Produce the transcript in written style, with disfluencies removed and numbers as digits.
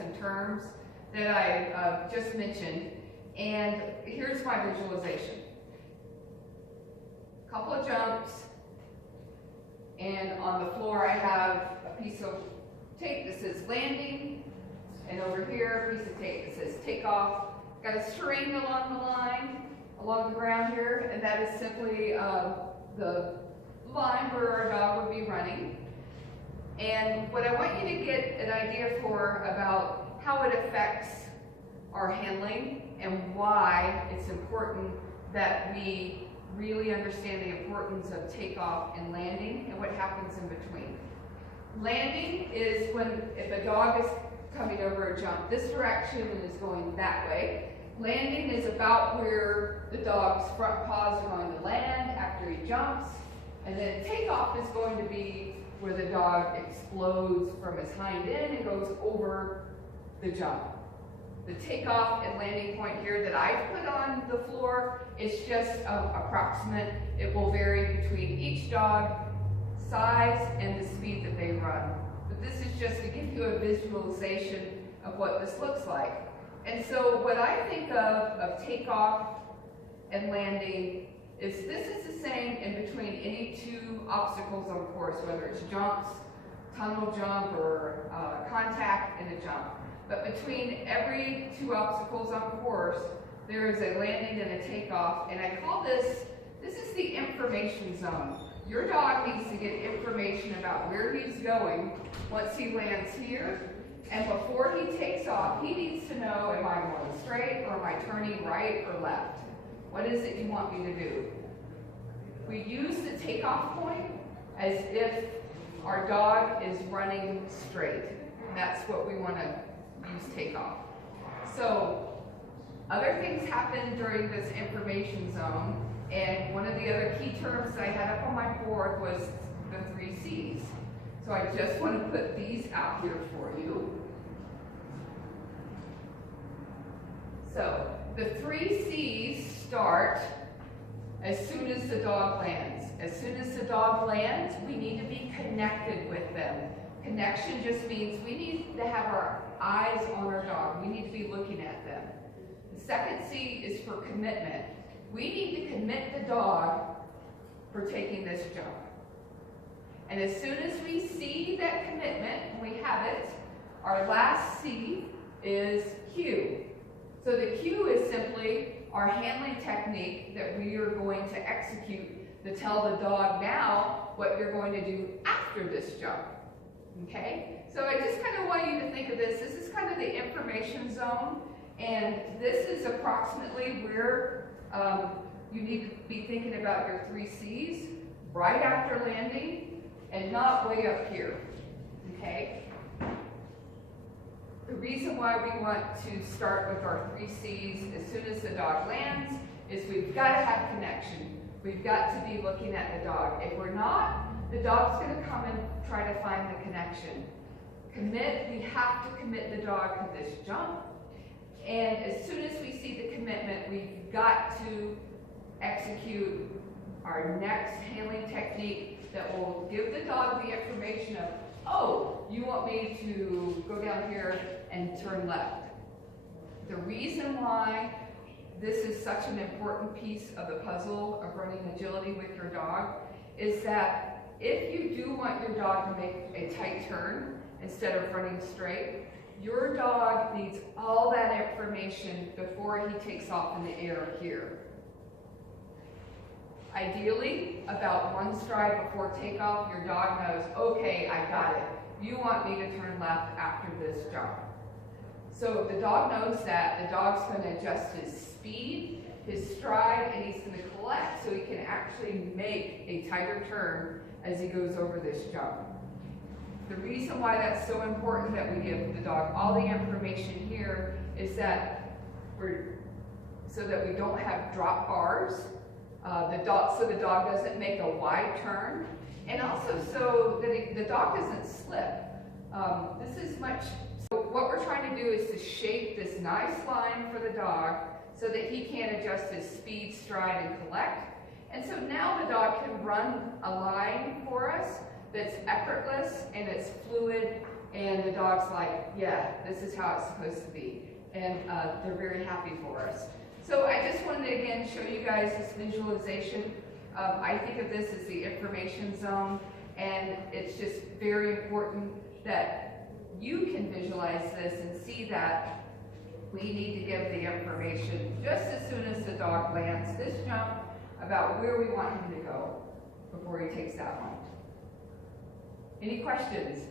and terms that I just mentioned. And here's my visualization. A couple of jumps, and on the floor I have a piece of tape that says landing, and over here a piece of tape that says takeoff. Got a string along the line, along the ground here, and that is simply the line where our dog would be running. And what I want you to get an idea for about how it affects our handling and why it's important that we really understand the importance of takeoff and landing and what happens in between. Landing is when, if a dog is coming over a jump this direction and is going that way. Landing is about where the dog's front paws are going to land after he jumps. And then takeoff is going to be where the dog explodes from his hind end and goes over the jump. The takeoff and landing point here that I've put on the floor is just approximate. It will vary between each dog, size, and the speed that they run. But this is just to give you a visualization of what this looks like. And so what I think of takeoff and landing is this is the same in between any two obstacles on course, whether it's jumps, tunnel jump, or contact and a jump. But between every two obstacles on course, there is a landing and a takeoff, and I call this is the information zone. Your dog needs to get information about where he's going once he lands here, and before he takes off, he needs to know, am I going straight, or am I turning right or left? What is it you want me to do? We use the takeoff point as if our dog is running straight. That's what we want to use takeoff. So other things happen during this information zone, and one of the other key terms that I had up on my board was the 3 C's. So I just want to put these out here for you. So the 3 C's start as soon as the dog lands. As soon as the dog lands, we need to be connected with them. Connection just means we need to have our eyes on our dog. We need to be looking at them. The second C is for commitment. We need to commit the dog for taking this jump. And as soon as we see that commitment, we have it, our last C is cue. So the cue is simply our handling technique that we are going to execute to tell the dog now what you're going to do after this jump. Okay? So I just kind of want you to think of this. This is kind of the information zone, and this is approximately where you need to be thinking about your 3 C's right after landing and not way up here. Okay? The reason why we want to start with our 3 C's as soon as the dog lands is we've got to have connection. We've got to be looking at the dog. If we're not, the dog's going to come and try to find the connection. Commit, we have to commit the dog to this jump. And as soon as we see the commitment, we've got to execute our next handling technique that will give the dog the information of, oh, you want me to go down here and turn left. The reason why this is such an important piece of the puzzle of running agility with your dog is that if you do want your dog to make a tight turn instead of running straight, your dog needs all that information before he takes off in the air here. Ideally, about 1 stride before takeoff, your dog knows, okay, I got it. You want me to turn left after this jump. So if the dog knows that, the dog's going to adjust his speed, his stride, and he's going to collect so he can actually make a tighter turn as he goes over this jump. The reason why that's so important that we give the dog all the information here is that so that we don't have drop bars, so the dog doesn't make a wide turn, and also so that the dog doesn't slip. So what we're trying to do is to shape this nice line for the dog so that he can adjust his speed, stride, and collect. And so now the dog can run a line for us that's effortless and it's fluid And the dog's like, yeah, this is how it's supposed to be. And they're very happy for us. So I just wanted to again show you guys this visualization. I think of this as the information zone, and it's just very important that you can visualize this and see that we need to give the information just as soon as the dog lands this jump about where we want him to go before he takes that one. Any questions?